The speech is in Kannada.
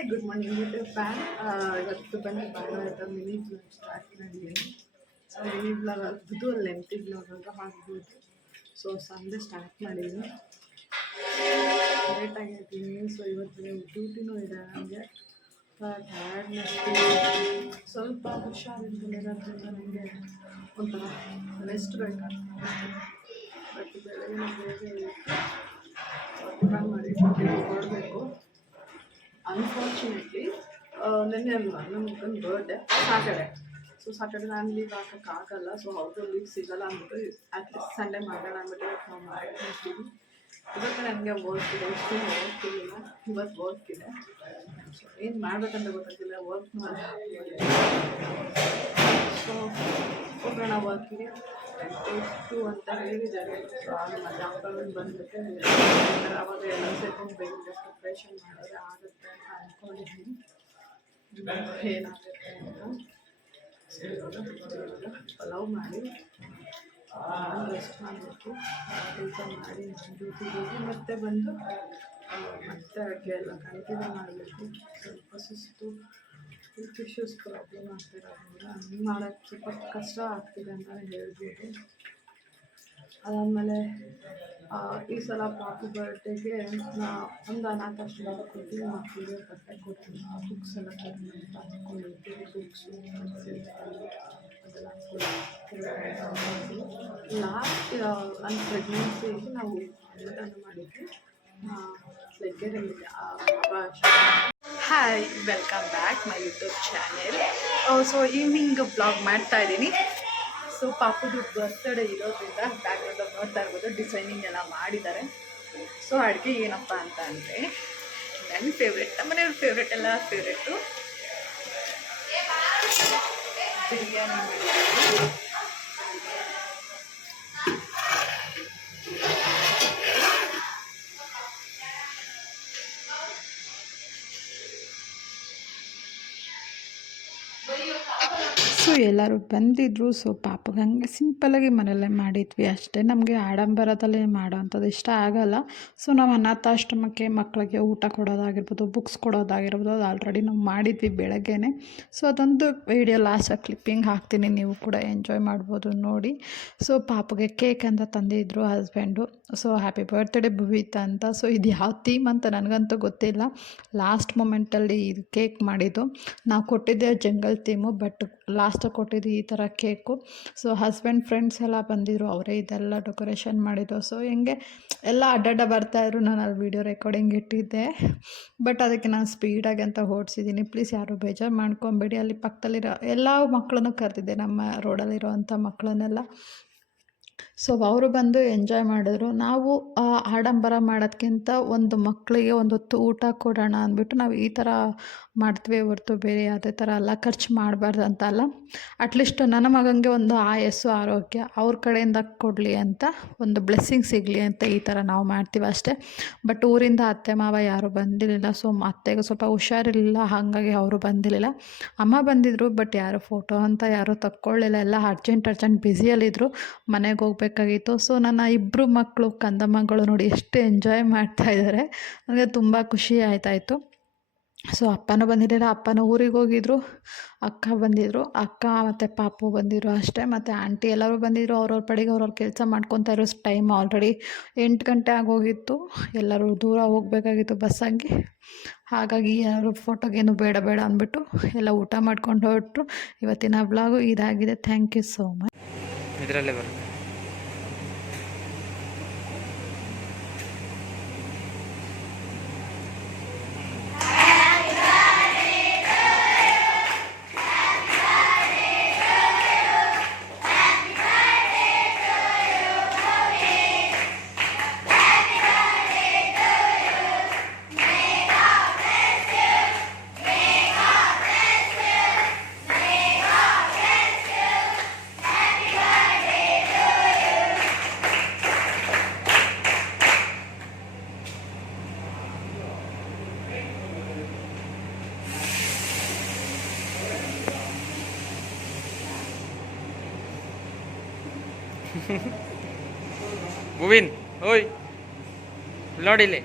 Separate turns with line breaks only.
Hi good morning YouTube fan ಇವತ್ತು ಬಂದು ಭಾನುವಾರ ಮಿನಿ ಬ್ಲಾಗ್ ಸ್ಟಾರ್ಟ್ ಮಾಡಿದ್ದೀನಿ. ಸೊ ಮಿನಿ ಬ್ಲಾಗ್ ಆಗ್ಬೋದು ಲೆಂತಿ ಬ್ಲಾಗ್ ಅಂತ ಆಗ್ಬೋದು ಸೊ ಸಂಡೇ ಸ್ಟಾರ್ಟ್ ಮಾಡಿದ್ದೀನಿ. ಲೇಟ್ ಆಗಿರ್ತೀನಿ ಸೊ ಇವತ್ತು ಡ್ಯೂಟಿನೂ ಇದೆ ನನಗೆ ಟಯರ್ಡ್ನೆಸ್ ಸ್ವಲ್ಪ ಹುಷಾರಿಲ್ಲದಿರೋದ್ರಿಂದ ನನಗೆ ಒಂಥರ ರೆಸ್ಟ್ ಬೇಕಾಗ್ತದೆ. ಬಟ್ ಬೆಳಗ್ಗೆ ಊಟ ಮಾಡಿ ಹೊರಡಬೇಕು ಅನ್ಫಾರ್ಚುನೇಟ್ಲಿ ನಿನ್ನೆ ಅಲ್ವಾ? ನಮ್ಮ ಬರ್ಡೆ ಸಾಟರ್ಡೆ ಸೊ ಸಾಟರ್ಡೆ ನಾನು ಲೀವ್ ಹಾಕೋಕ್ಕಾಗಲ್ಲ ಸೊ ಅವ್ರದ್ದು ಲೀವ್ ಸಿಗಲ್ಲ ಅಂದ್ಬಿಟ್ಟು ಅಟ್ಲೀಸ್ಟ್ ಸಂಡೇ ಮಾಡೋಣ ಅಂದ್ಬಿಟ್ಟು ನಾವು ಮಾಡ್ತೀವಿ. ಇವತ್ತು ನನಗೆ ವರ್ಕ್ ಇದೆ, ಇಷ್ಟು ವರ್ಕ್ ಇಲ್ಲ ಇವತ್ತು ವರ್ಕ್ ಇದೆ. ಏನು ಮಾಡ್ಬೇಕಂತ ಗೊತ್ತಾಗ್ತಿಲ್ಲ ವರ್ಕ್ ಮಾಡಿ ಸೊ ಹೋಗೋಣ ವರ್ಕಿಗೆ ಟು ಅಂತ ಹೇಳಿದ್ದಾರೆ. ಸೊ ಆಗ ಮತ್ತೆ ಅಪ್ಪಗಳು ಬಂದ್ಬಿಟ್ಟು ಅವಾಗ ಎಲ್ಲ ಸೇರ್ಕೊಂಡು ಬೇಗ ಪ್ರಿಪ್ರೇಷನ್ ಮಾಡಿದ್ರೆ ಆಗುತ್ತೆ ಅಂತ ಅಂದ್ಕೊಂಡಿದ್ದೀನಿ ಏನಾಗುತ್ತೆ ಅಂತ ಸೊ ಇವಾಗ ಇವಾಗ ಪಲಾವ್ ಮಾಡಿ ರೆಸ್ಟ್ ಮಾಡಬೇಕು ಕೆಲಸ ಮಾಡಿ ಡ್ಯೂಟಿಗೆ ಹೋಗಿ ಮತ್ತೆ ಬಂದು ಆ, ಮತ್ತೆ ಅಡುಗೆ ಎಲ್ಲ ಕಂಟಿನ್ಯೂ ಮಾಡಬೇಕು ಸ್ವಲ್ಪ ಸುಸ್ತು ಇಶ್ಯೂಸ್ ಪ್ರಾಬ್ಲಮ್ ಆಗ್ತಿರೋದ್ರಿಂದ ಹಂಗೆ ಮಾಡೋಕ್ಕೆ ಸ್ವಲ್ಪ ಕಷ್ಟ ಆಗ್ತಿದೆ ಅಂತಲೇ ಹೇಳ್ಬೋದು ಅದಾದಮೇಲೆ ಈ ಸಲ ಪಾಪು ಬರ್ಡೇಗೆ ನಾ ಒಂದು ಅನಾಥಾಶ್ರಮ ಕೊಡ್ತೀನಿ ಮಕ್ಕಳಿಗೆ ಬಟ್ಟೆ ಕೊಡ್ತೀನಿ ಬುಕ್ಸ್ ಎಲ್ಲ ಕೊಡ್ತೀನಿ ಅಂದ್ಕೊಂಡಿದ್ವಿ ಬುಕ್ಸು ಲಾಸ್ಟ್ ನನ್ನ ಪ್ರೆಗ್ನೆನ್ಸಿಗೆ ನಾವು ಅನ್ನದಾನ ಮಾಡಿದ್ವಿ. Hi welcome back my YouTube channel so evening blog ಮಾಡ್ತಾ ಇದ್ದೀನಿ. ಸೊ ಪಾಪುದು ಬರ್ತ್ಡೇ ಇರೋದ್ರಿಂದ ಬ್ಯಾಕ್ಗ್ರೌಂಡಲ್ಲಿ ನೋಡ್ತಾ ಇರ್ಬೋದು ಡಿಸೈನಿಂಗ್ ಎಲ್ಲ ಮಾಡಿದ್ದಾರೆ. ಸೊ ಅಡುಗೆ ಏನಪ್ಪ ಅಂತ ಅಂದರೆ, ನನ್ನ ಫೇವ್ರೆಟ್ ನಮ್ಮ ಮನೆಯವ್ರ ಫೇವ್ರೆಟ್ ಎಲ್ಲ ಫೇವ್ರೆಟು ಬಿರಿಯಾನಿ ಮಾಡಿದ್ದೀವಿ
ಸೊ ಎಲ್ಲರೂ ಬಂದಿದ್ದರು ಸೊ ಪಾಪಗೆ ಹಂಗೆ ಸಿಂಪಲಾಗಿ ಮನೆಯಲ್ಲೇ ಮಾಡಿದ್ವಿ ಅಷ್ಟೇ. ನಮಗೆ ಆಡಂಬರದಲ್ಲೇ ಮಾಡೋವಂಥದ್ದು ಇಷ್ಟ ಆಗಲ್ಲ. ಸೊ ನಾವು ಅನಾಥಾಶ್ರಮಕ್ಕೆ ಮಕ್ಕಳಿಗೆ ಊಟ ಕೊಡೋದಾಗಿರ್ಬೋದು ಬುಕ್ಸ್ ಕೊಡೋದಾಗಿರ್ಬೋದು, ಅದು ಆಲ್ರೆಡಿ ನಾವು ಮಾಡಿದ್ವಿ ಬೆಳಗ್ಗೆನೆ. ಸೊ ಅದೊಂದು ವಿಡಿಯೋ ಲಾಸ್ಟಾಗಿ ಕ್ಲಿಪ್ಪಿಂಗ್ ಹಾಕ್ತೀನಿ, ನೀವು ಕೂಡ ಎಂಜಾಯ್ ಮಾಡ್ಬೋದು ನೋಡಿ. ಸೊ ಪಾಪಗೆ ಕೇಕ್ ಅಂತ ತಂದಿದ್ರು husband so happy birthday Bhuvita ಅಂತ. ಸೊ ಇದು ಯಾವ ಥೀಮ್ ಅಂತ ನನಗಂತೂ ಗೊತ್ತಿಲ್ಲ. ಲಾಸ್ಟ್ ಮೂಮೆಂಟಲ್ಲಿ ಇದು ಕೇಕ್ ಮಾಡಿದ್ದು. ನಾವು ಕೊಟ್ಟಿದ್ದೆ ಜಂಗಲ್ ಥೀಮು ಬಟ್ ಲಾಸ್ಟಾಗಿ ಕೊಟ್ಟಿದ್ದು ಈ ಥರ ಕೇಕು. ಸೊ ಹಸ್ಬೆಂಡ್ ಫ್ರೆಂಡ್ಸ್ ಎಲ್ಲ ಬಂದಿದ್ರು, ಅವರೇ ಇದೆಲ್ಲ ಡೆಕೋರೇಷನ್ ಮಾಡಿದ್ರು ಸೊ ಹೆಂಗೆ ಎಲ್ಲ ಅಡ್ಡಡ್ಡ ಬರ್ತಾಯಿದ್ರು ನಾನು ಅಲ್ಲಿ ವೀಡಿಯೋ ರೆಕಾರ್ಡಿಂಗ್ ಇಟ್ಟಿದ್ದೆ. ಬಟ್ ಅದಕ್ಕೆ ನಾನು ಸ್ಪೀಡಾಗಿ ಅಂತ ಓಡಿಸಿದ್ದೀನಿ. ಪ್ಲೀಸ್ ಯಾರು ಬೇಜಾರು ಮಾಡ್ಕೊಬೇಡಿ. ಅಲ್ಲಿ ಪಕ್ಕದಲ್ಲಿರೋ ಎಲ್ಲ ಮಕ್ಕಳನ್ನು ಕರೆದಿದ್ದೆ, ನಮ್ಮ ರೋಡಲ್ಲಿರೋ ಅಂಥ ಮಕ್ಕಳನ್ನೆಲ್ಲ. ಸೊ ಅವರು ಬಂದು ಎಂಜಾಯ್ ಮಾಡಿದ್ರು. ನಾವು ಆಡಂಬರ ಮಾಡೋದ್ಕಿಂತ ಒಂದು ಮಕ್ಕಳಿಗೆ ಒಂದು ಹೊತ್ತು ಊಟ ಕೊಡೋಣ ಅಂದ್ಬಿಟ್ಟು ನಾವು ಈ ಥರ ಮಾಡ್ತೀವಿ ಹೊರ್ತು ಬೇರೆ ಯಾವುದೇ ಥರ ಅಲ್ಲ, ಖರ್ಚು ಮಾಡಬಾರ್ದು ಅಂತ ಅಲ್ಲ. ಅಟ್ಲೀಸ್ಟ್ ನನ್ನ ಮಗನಿಗೆ ಒಂದು ಆಯಸ್ಸು, ಆರೋಗ್ಯ, ಅವ್ರ ಕಡೆಯಿಂದ ಕೊಡಲಿ ಅಂತ ಒಂದು ಬ್ಲೆಸ್ಸಿಂಗ್ ಸಿಗಲಿ ಅಂತ ಈ ಥರ ನಾವು ಮಾಡ್ತೀವಿ ಅಷ್ಟೇ. ಬಟ್ ಊರಿಂದ ಅತ್ತೆ, ಮಾವ ಯಾರೂ ಬಂದಿರಲಿಲ್ಲ. ಸೊ ಅತ್ತೆಗೆ ಸ್ವಲ್ಪ ಹುಷಾರಿರಲಿಲ್ಲ. ಹಾಗಾಗಿ ಅವರು ಬಂದಿರಲಿಲ್ಲ. ಅಮ್ಮ ಬಂದಿದ್ದರು ಬಟ್ ಯಾರು ಫೋಟೋ ಅಂತ ಯಾರೂ ತಕ್ಕೊಳ್ಳಿಲ್ಲ ಎಲ್ಲ ಅರ್ಜೆಂಟ್ ಅರ್ಜೆಂಟ್ ಬ್ಯುಸಿಯಲ್ಲಿದ್ದರು ಮನೆಗೆ ಹೋಗ್ಬೇಕಾಗಿತ್ತು ಸೊ ನನ್ನ ಇಬ್ಬರು ಮಕ್ಕಳು ಕಂದ ನೋಡಿ ಎಷ್ಟು ಎಂಜಾಯ್ ಮಾಡ್ತಾ ಇದ್ದಾರೆ ನನಗೆ ತುಂಬ ಖುಷಿ ಆಯ್ತಾಯಿತು. ಸೊ ಅಪ್ಪನೂ ಬಂದಿರಲಿಲ್ಲ. ಅಪ್ಪನ ಊರಿಗೆ ಹೋಗಿದ್ರು. ಅಕ್ಕ ಬಂದಿದ್ದರು ಅಕ್ಕ ಮತ್ತು ಪಾಪು ಬಂದಿದ್ರು ಅಷ್ಟೇ. ಮತ್ತು ಆಂಟಿ ಎಲ್ಲರೂ ಬಂದಿದ್ರು. ಅವ್ರವ್ರ ಪಡೆಗೆ ಅವ್ರವ್ರ ಕೆಲಸ ಮಾಡ್ಕೊತಾ ಇರೋ ಟೈಮ್ ಆಲ್ರೆಡಿ ಎಂಟು ಗಂಟೆ ಆಗೋಗಿತ್ತು. ಎಲ್ಲರೂ ದೂರ ಹೋಗ್ಬೇಕಾಗಿತ್ತು ಬಸ್ಸಾಗಿ ಹಾಗಾಗಿ ಯಾರು ಫೋಟೋಗೇನು ಬೇಡ ಬೇಡ ಅಂದ್ಬಿಟ್ಟು ಎಲ್ಲ ಊಟ ಮಾಡ್ಕೊಂಡು ಹೊರಟರು. ಇವತ್ತಿನ ಬ್ಲಾಗು ಇದಾಗಿದೆ. ಥ್ಯಾಂಕ್ ಯು ಸೋ ಮಚ್
ಇದರಲ್ಲೇ ಬರುತ್ತೆ. ಭುವಿನ್ ಓಯ್ ಇಲ್ಲಿ ನೋಡಿ ಇಲ್ಲಿ